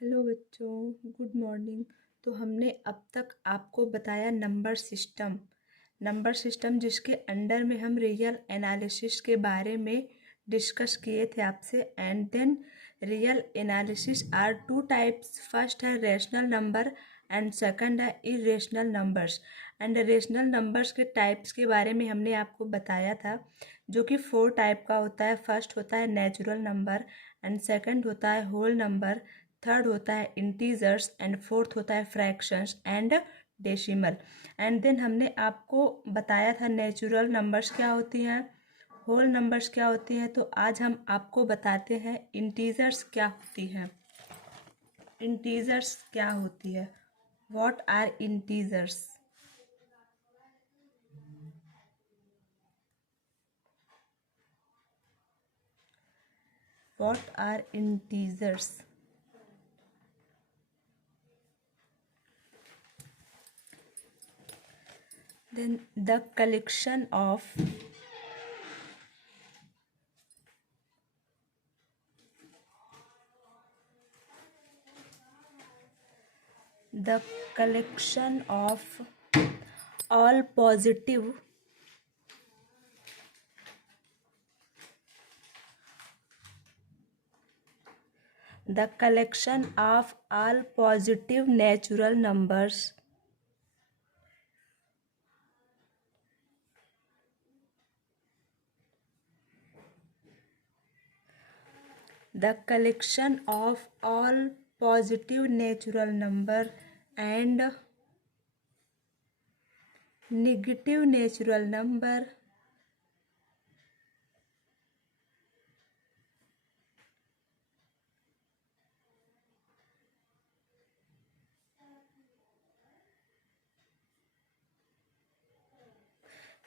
Hello बच्चों, good morning. तो हमने अब तक आपको बताया नंबर सिस्टम जिसके अंडर में हम रियल एनालिसिस के बारे में डिस्कस किए थे आपसे। And then real analysis are two types. First है रेशनल नंबर एंड सेकंड है irrational numbers. And rational numbers के टाइप्स के बारे में हमने आपको बताया था, जो कि 4 टाइप का होता है। फर्स्ट होता है नेचुरल नंबर, एंड सेकंड होता है होल नंबर, थर्ड होता है इंटीजर्स, एंड फोर्थ होता है fractions and decimal. And then हमने आपको बताया था नेचुरल नंबर्स क्या होती हैं, होल नंबर्स क्या होती हैं। तो आज हम आपको बताते हैं इंटीजर्स क्या होती हैं। इंटीजर्स क्या होती है, what are integers. What are integers. Then the collection of the collection of all positive the collection of all positive natural numbers the collection of all positive natural number and negative natural number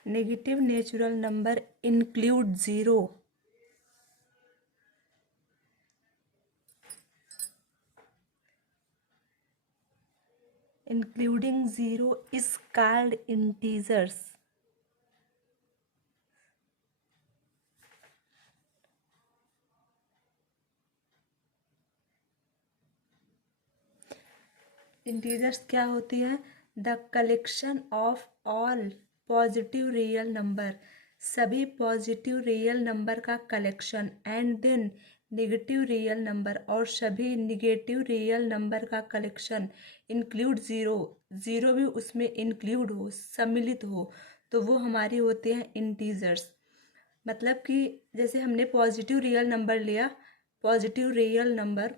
negative natural number include zero. Including zero is called integers. Integers क्या होती है, the collection of all positive real number, सभी positive real number का collection, and then negative real number, और सभी negative real number का collection, include zero, zero भी उसमें इंक्लूड हो, सम्मिलित हो, तो वो हमारी होते हैं इंटीजर्स। मतलब कि जैसे हमने पॉजिटिव रियल नंबर लिया, positive real number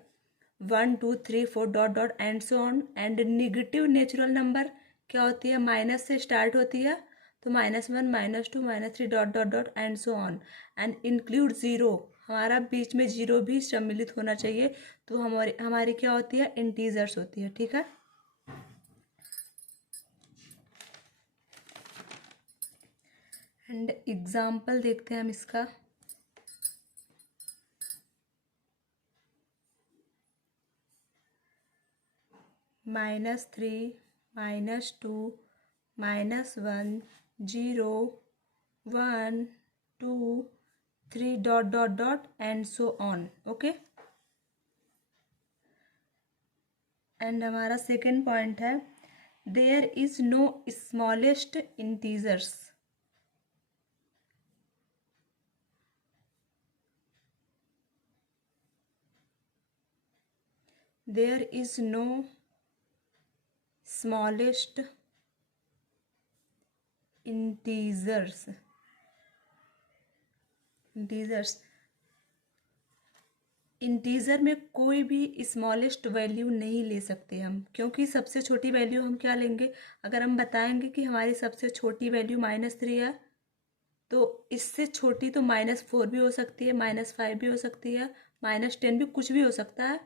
1 2 3 4 dot dot and so on. And negative natural number क्या होती है, माइनस से स्टार्ट होती है, तो -1 -2 -3 dot dot dot and so on. And include zero, हमारा बीच में ज़ीरो भी सम्मिलित होना चाहिए, तो हमारी हमारी क्या होती है, इंटीजर्स होती है। ठीक है। एंड एग्जाम्पल देखते हैं हम इसका। -3 -2 -1 0 1 2 3 dot dot dot and so on. Okay. And हमारा सेकेंड पॉइंट है, there is no smallest integers. There is no smallest integers. Integers, integer में कोई भी स्मॉलेस्ट वैल्यू नहीं ले सकते हम, क्योंकि सबसे छोटी वैल्यू हम क्या लेंगे, अगर हम बताएंगे कि हमारी सबसे छोटी वैल्यू -3 है, तो इससे छोटी तो -4 भी हो सकती है, -5 भी हो सकती है, -10 भी, कुछ भी हो सकता है।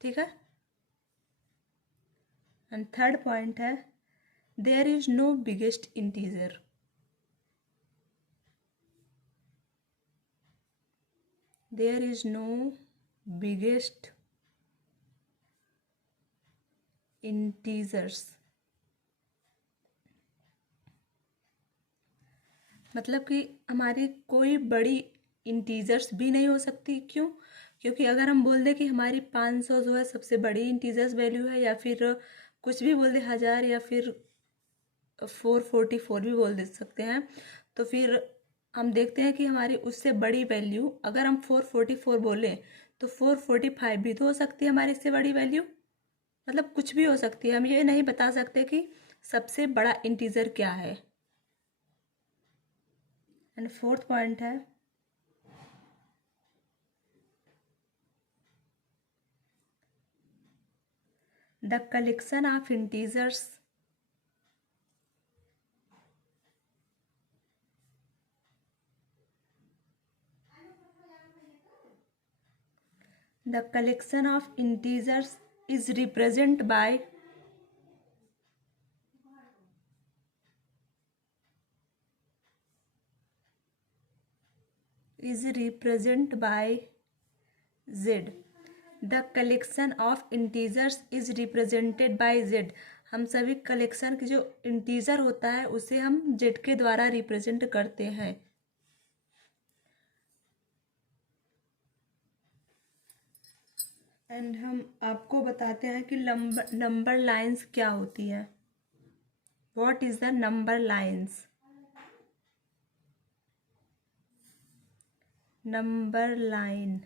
ठीक है। एंड थर्ड पॉइंट है, there is no biggest integer. There is no biggest integers. मतलब कि हमारी कोई बड़ी इंटीजर्स भी नहीं हो सकती। क्यों? क्योंकि अगर हम बोल दें कि हमारी 500 जो है सबसे बड़ी इंटीजर्स वैल्यू है, या फिर कुछ भी बोल दे 1000, या फिर 444 भी बोल दे सकते हैं, तो फिर हम देखते हैं कि हमारी उससे बड़ी वैल्यू अगर हम 444 बोलें तो 445 भी तो हो सकती है हमारी इससे बड़ी वैल्यू। मतलब कुछ भी हो सकती है, हम ये नहीं बता सकते कि सबसे बड़ा इंटीजर क्या है। एंड फोर्थ पॉइंट है the collection of integers the collection of integers is represented by z. The collection of integers is represented by z. हम सभी कलेक्शन की जो इंटीजर होता है उसे हम z के द्वारा रिप्रेजेंट करते हैं। एंड हम आपको बताते हैं कि नंबर लाइंस क्या होती है। What is the number lines? Number line,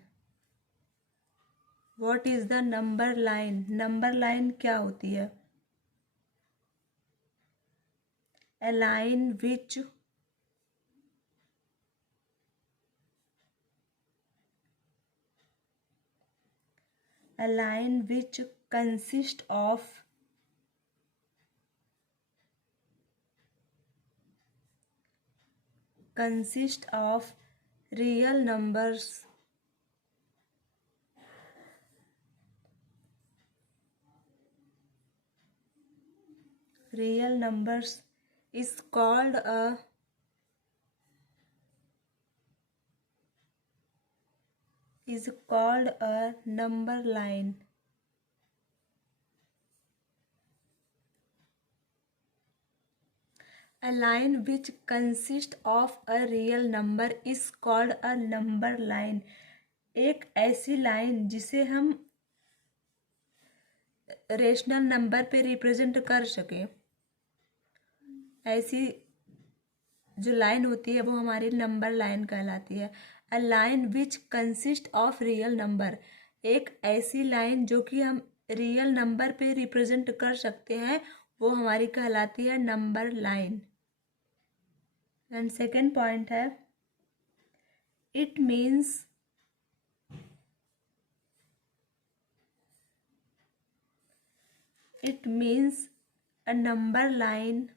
what is the number line? Number line क्या होती है? A line which consists of real numbers is called a number line. A line which consists of a real number is called a number line. एक ऐसी line जिसे हम rational number पे represent कर सके, ऐसी जो लाइन होती है वो हमारी नंबर लाइन कहलाती है। A line which consist of real number, एक ऐसी लाइन जो कि हम रियल नंबर पे रिप्रेजेंट कर सकते हैं वो हमारी कहलाती है number line. And second point है it means a number line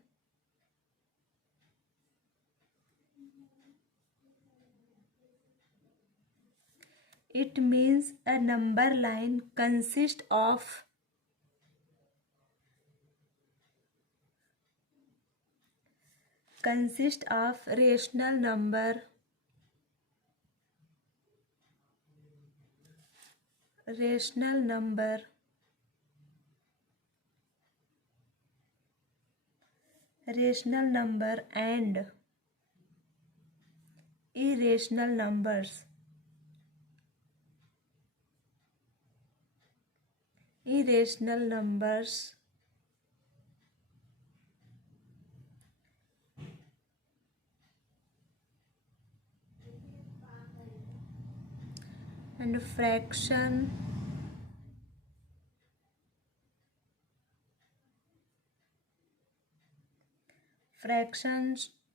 consists of rational number and irrational numbers. And fractions,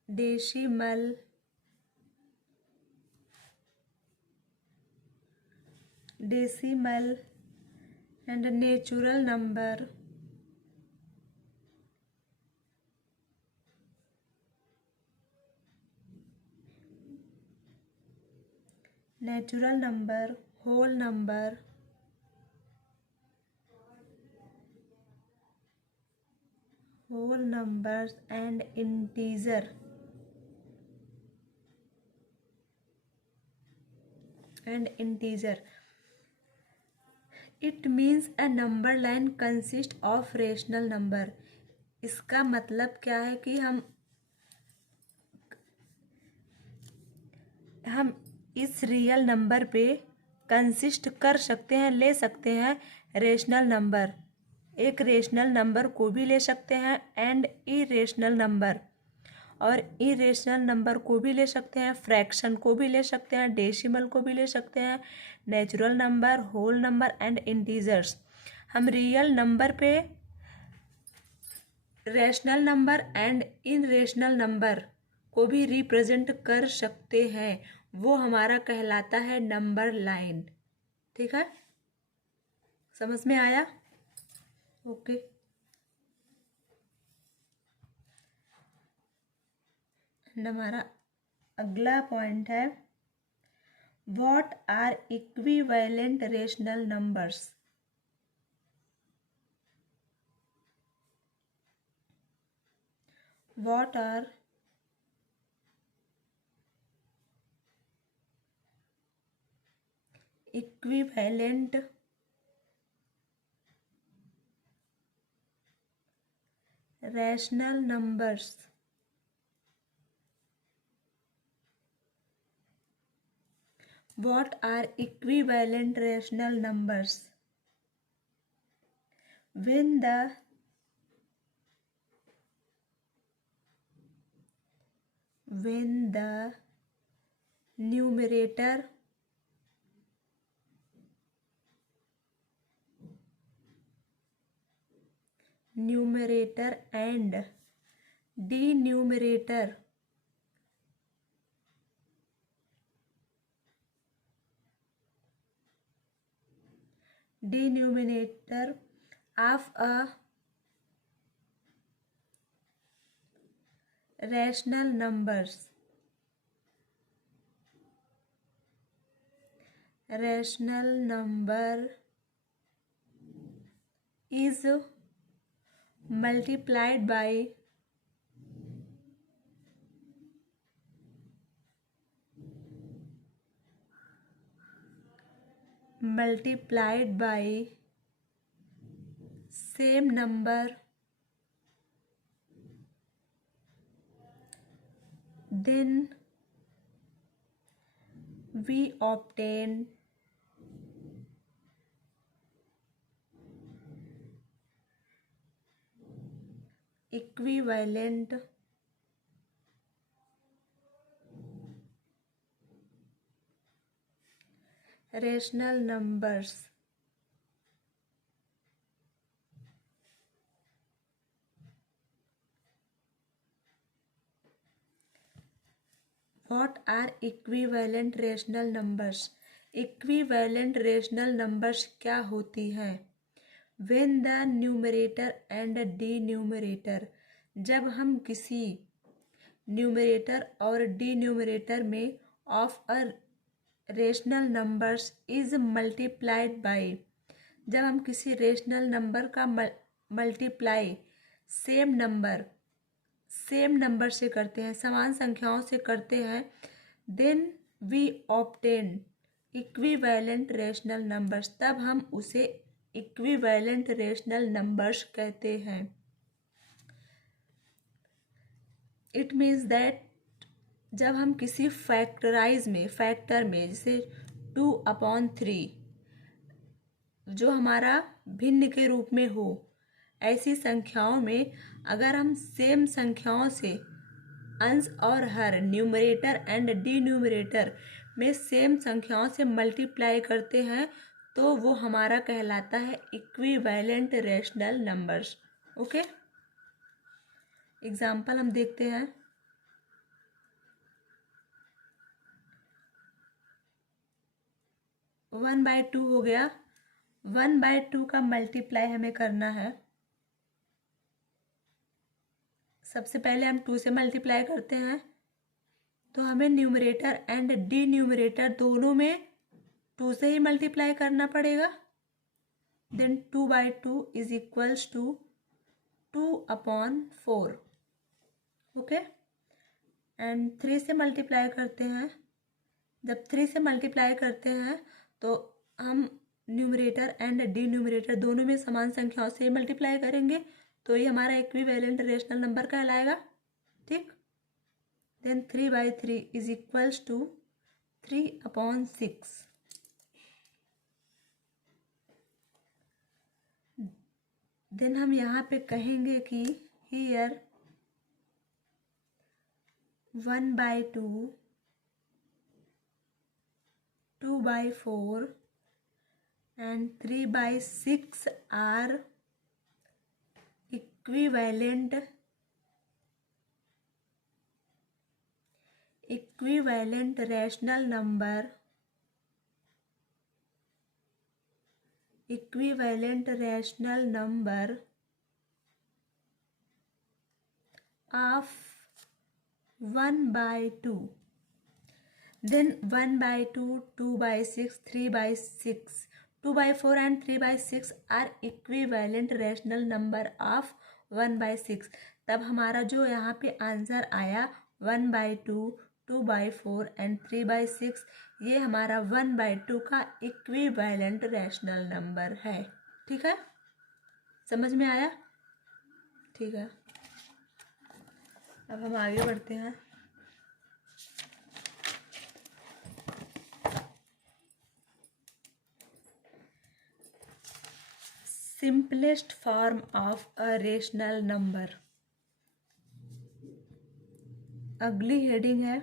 decimal, and natural number. Natural number, whole numbers and integer. It means a number line consists of rational number. इसका मतलब क्या है कि हम इस real number पे consist कर सकते हैं, ले सकते हैं रेशनल नंबर, एक रेशनल नंबर को भी ले सकते हैं एंड इरेशनल नंबर, और इरेशनल नंबर को भी ले सकते हैं, फ्रैक्शन को भी ले सकते हैं, डेसिमल को भी ले सकते हैं, natural number, whole number and integers. हम रियल नंबर पे rational number and irrational number को भी रिप्रेजेंट कर सकते हैं, वो हमारा कहलाता है नंबर लाइन। ठीक है, समझ में आया? ओके। हमारा अगला पॉइंट है, what are equivalent rational numbers. What are equivalent rational numbers? What are equivalent rational numbers? When the numerator and denominator of a rational number is multiplied by same number, then we obtain equivalent rational numbers. What are equivalent rational numbers? Equivalent rational numbers क्या होती हैं? When the numerator and denominator, जब हम किसी numerator और denominator में of a rational numbers is multiplied by, जब हम किसी रेशनल नंबर का मल्टीप्लाई सेम नंबर से करते हैं, समान संख्याओं से करते हैं, then we obtain equivalent rational numbers, तब हम उसे इक्विवेलेंट रेशनल नंबर्स कहते हैं। इट मीन्स दैट जब हम किसी फैक्टर में जैसे 2/3 जो हमारा भिन्न के रूप में हो, ऐसी संख्याओं में अगर हम सेम संख्याओं से अंश और हर न्यूमरेटर एंड डिन्यूमरेटर में सेम संख्याओं से मल्टीप्लाई करते हैं तो वो हमारा कहलाता है equivalent rational numbers. Okay, example हम देखते हैं। 1/2 हो गया, 1/2 का मल्टीप्लाई हमें करना है। सबसे पहले हम 2 से मल्टीप्लाई करते हैं तो हमें न्यूमरेटर एंड डिन्यूमरेटर दोनों में 2 से ही मल्टीप्लाई करना पड़ेगा। Then 2/2 is equals to 2/4। Okay, and 3 से मल्टीप्लाई करते हैं। जब 3 से मल्टीप्लाई करते हैं तो हम न्यूमरेटर एंड डिन्यूमरेटर दोनों में समान संख्याओं से मल्टीप्लाई करेंगे तो ये हमारा इक्विवेलेंट रेशनल नंबर कहलाएगा। ठीक, then 3/3 is equals to 3/6। Then हम यहाँ पे कहेंगे कि here 1/2, 2/4 and 3/6 are equivalent rational number of 1/2. Then 1/2, 2/6, 3/6, 2/4 and 3/6 are equivalent rational number of 1/6. तब हमारा जो यहाँ पे आंसर आया 1/2, 2/4 एंड 3/6, ये हमारा 1/2 का इक्विवेलेंट रैशनल नंबर है। ठीक है, समझ में आया? ठीक है, अब हम आगे बढ़ते हैं। Simplest form of a rational number. अगली हेडिंग है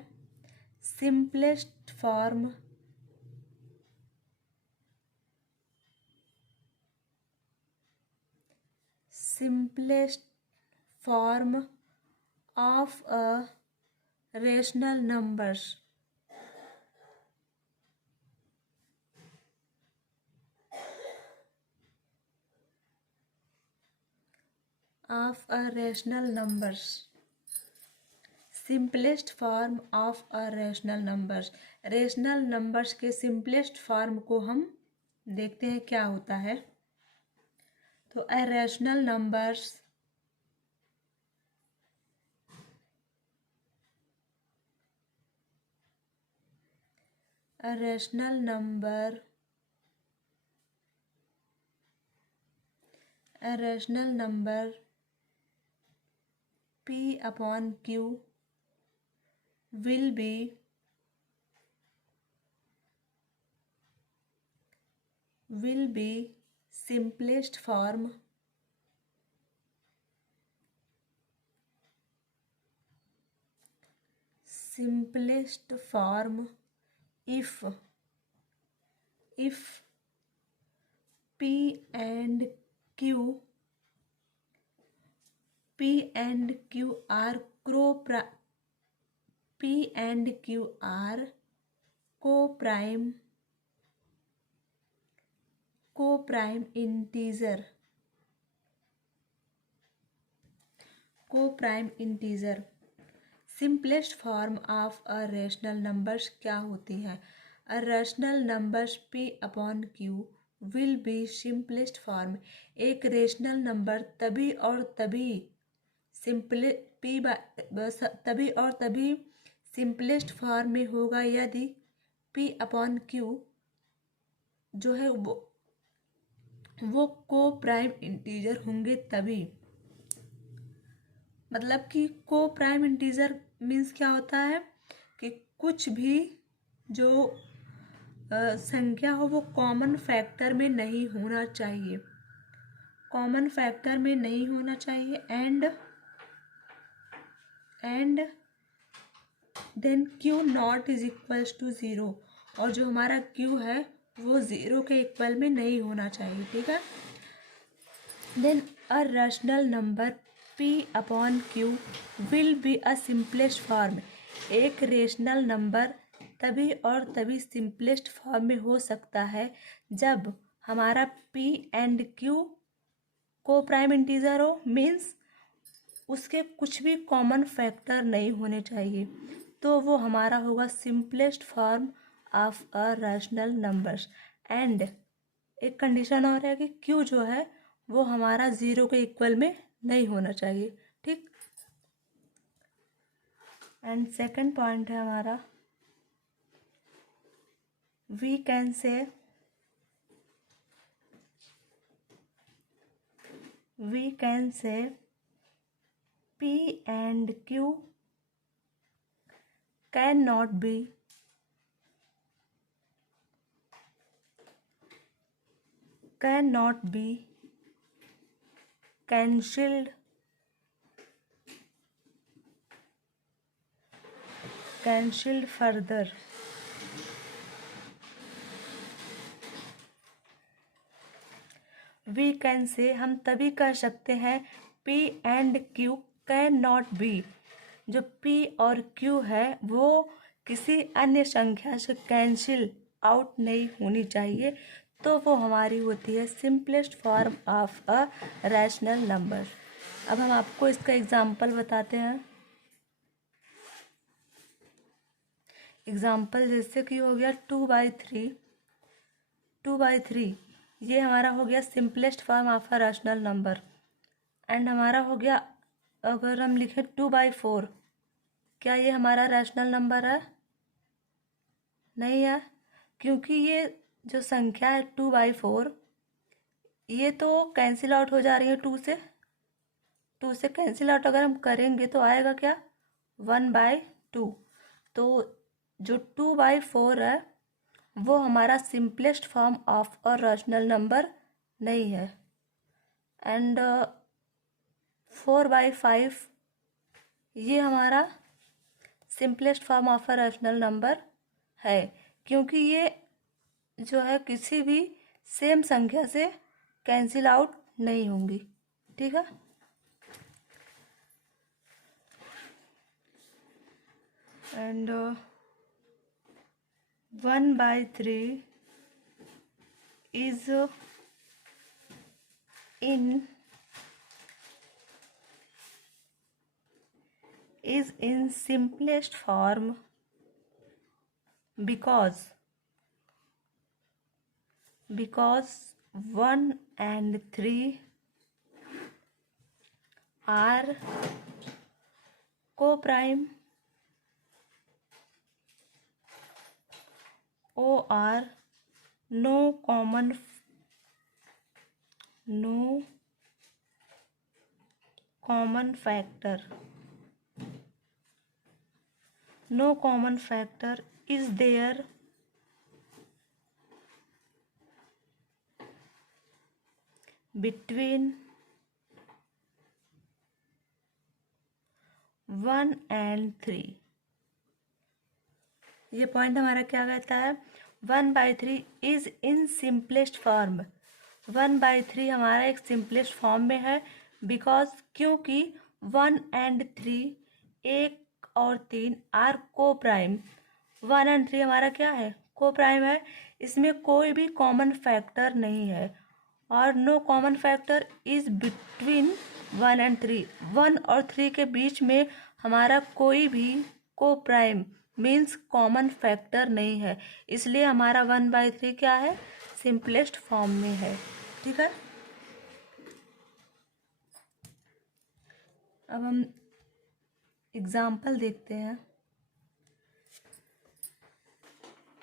simplest form of a rational numbers. Simplest form of a rational numbers. Rational numbers के सिंपलेस्ट फॉर्म को हम देखते हैं क्या होता है। तो a rational numbers P upon Q will be simplest form if P and Q are co-prime integer। Simplest form of a rational numbers क्या होती है? A rational numbers P upon Q will B simplest form. एक rational number तभी और तभी simplest form में होगा यदि P अपॉन Q जो है वो को प्राइम इंटीजर होंगे तभी। मतलब कि को प्राइम इंटीजर मीन्स क्या होता है कि कुछ भी जो संख्या हो वो कॉमन फैक्टर में नहीं होना चाहिए, and then Q not is equals to 0, और जो हमारा Q है वो 0 के इक्वल में नहीं होना चाहिए। ठीक है, then a rational number P upon Q will be a simplest form. एक रेशनल नंबर तभी और तभी सिंपलेस्ट फॉर्म में हो सकता है जब हमारा P एंड Q को प्राइम इंटीजर हो, मीन्स उसके कुछ भी कॉमन फैक्टर नहीं होने चाहिए, तो वो हमारा होगा simplest form of a rational numbers. And एक कंडीशन और है कि Q जो है वो हमारा 0 के इक्वल में नहीं होना चाहिए। ठीक, एंड सेकंड पॉइंट है हमारा we can say P and Q cannot be cancelled further. We can say, हम तभी कह सकते हैं P and Q can not be. जो P और Q है वो किसी अन्य संख्या से कैंसिल आउट नहीं होनी चाहिए, तो वो हमारी होती है simplest form of a rational number. अब हम आपको इसका एग्जाम्पल बताते हैं। एग्जाम्पल जैसे कि हो गया 2/3। 2/3 ये हमारा हो गया simplest form of a rational number. And हमारा हो गया, अगर हम लिखें 2/4, क्या ये हमारा रैशनल नंबर है? नहीं है, क्योंकि ये जो संख्या है 2/4 ये तो कैंसिल आउट हो जा रही है 2 से कैंसिल आउट अगर हम करेंगे तो आएगा क्या? 1/2। तो जो 2/4 है वो हमारा simplest form of a rational number नहीं है। एंड 4/5 ये हमारा simplest form of a rational number है, क्योंकि ये जो है किसी भी सेम संख्या से कैंसिल आउट नहीं होंगी। ठीक है। And 1/3 is in simplest form because 1 and 3 are co-prime or no common factor. No common factor is there between 1 and 3। ये पॉइंट हमारा क्या कहता है? 1/3 इज इन सिंपलेस्ट फॉर्म। 1/3 हमारा एक सिंपलेस्ट फॉर्म में है, बिकॉज क्योंकि 1 and 3 1 और 3 आर को प्राइम। 1 and 3 हमारा क्या है? को प्राइम है। इसमें कोई भी कॉमन फैक्टर नहीं है, और no common factor is between 1 and 3। 1 और 3 के बीच में हमारा कोई भी को प्राइम मीन्स कॉमन फैक्टर नहीं है, इसलिए हमारा 1/3 क्या है? सिंपलेस्ट फॉर्म में है। ठीक है। अब हम एग्जाम्पल देखते हैं।